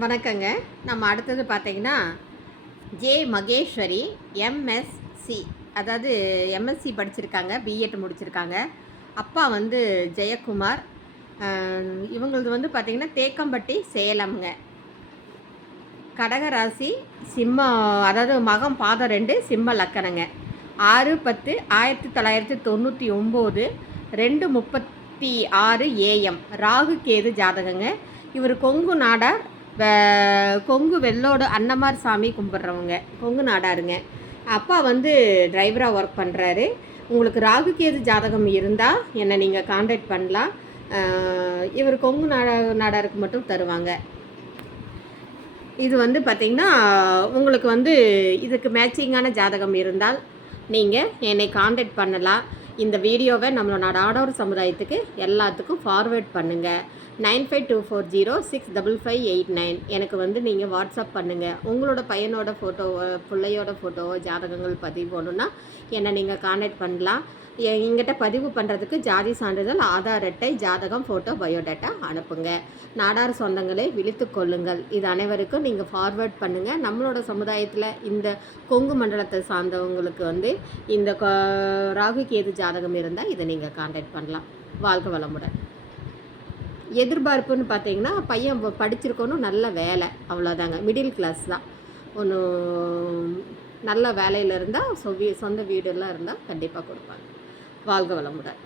வணக்கங்க. நம்ம அடுத்தது பார்த்தீங்கன்னா ஜே மகேஸ்வரி எம்எஸ்சி அதாவது எம்எஸ்சி படிச்சிருக்காங்க பிஎட் முடிச்சிருக்காங்க. அப்பா வந்து ஜெயக்குமார். இவங்களது வந்து பார்த்திங்கன்னா தேக்கம்பட்டி சேலம்ங்க. கடகராசி சிம்ம அதாவது மகம் பாதம் ரெண்டு சிம்ம லக்கணங்க. ஆறு பத்து ஆயிரத்தி தொள்ளாயிரத்தி தொண்ணூற்றி ஒம்பது ரெண்டு முப்பத்தி ஆறு ஏஎம் ராகு கேது ஜாதகங்க. இவர் கொங்கு நாடார் கொங்கு வெள்ளோடு அன்னமார் சாமி கும்பிட்றவங்க கொங்கு நாடாருங்க. அப்பா வந்து டிரைவராக ஒர்க் பண்ணுறாரு உங்களுக்கு ராகு கேது ஜாதகம் இருந்தால் என்னை நீங்கள் காண்டாக்ட் பண்ணலாம். இவர் கொங்கு நாடா நாடாருக்கு மட்டும் தருவாங்க. இது வந்து பார்த்திங்கன்னா உங்களுக்கு வந்து இதுக்கு மேட்சிங்கான ஜாதகம் இருந்தால் நீங்கள் என்னை காண்டாக்ட் பண்ணலாம். இந்த வீடியோவை நம்மளோட நாடோர் சமுதாயத்துக்கு எல்லாத்துக்கும் ஃபார்வேர்ட் பண்ணுங்கள் nine five two four zero six double five eight nine எனக்கு வந்து நீங்கள் வாட்ஸ்அப் பண்ணுங்கள் உங்களோட பையனோட ஃபோட்டோவோ பிள்ளையோட ஃபோட்டோவோ ஜாதகங்கள் பதிவு போகணுன்னா என்னை நீங்கள் காண்டாக்ட் பண்ணலாம். எங்கிட்ட பதிவு பண்ணுறதுக்கு ஜாதி சான்றிதழ் ஆதார் அட்டை ஜாதகம் ஃபோட்டோ பயோடேட்டா அனுப்புங்க. நாடார் சொந்தங்களை விழித்து கொள்ளுங்கள். இது அனைவருக்கும் நீங்கள் ஃபார்வேர்ட் பண்ணுங்கள் நம்மளோட சமுதாயத்தில் இந்த கொங்கு மண்டலத்தை சார்ந்தவங்களுக்கு வந்து இந்த ராகு கேது ஜாதகம் இருந்தால் இதை நீங்கள் காண்டாக்ட் பண்ணலாம். வாழ்க வளமுடன். எதிர்பார்ப்புன்னு பார்த்தீங்கன்னா பையன் படிச்சிருக்கணும் நல்ல வேலை. அவ்வளோதாங்க மிடில் கிளாஸ் தான். ஒன்றும் நல்ல வேலையில் இருந்தால் சொவி சொந்த வீடெல்லாம் இருந்தால் கண்டிப்பாக கொடுப்பாங்க. வாழ்க வளமுடன்.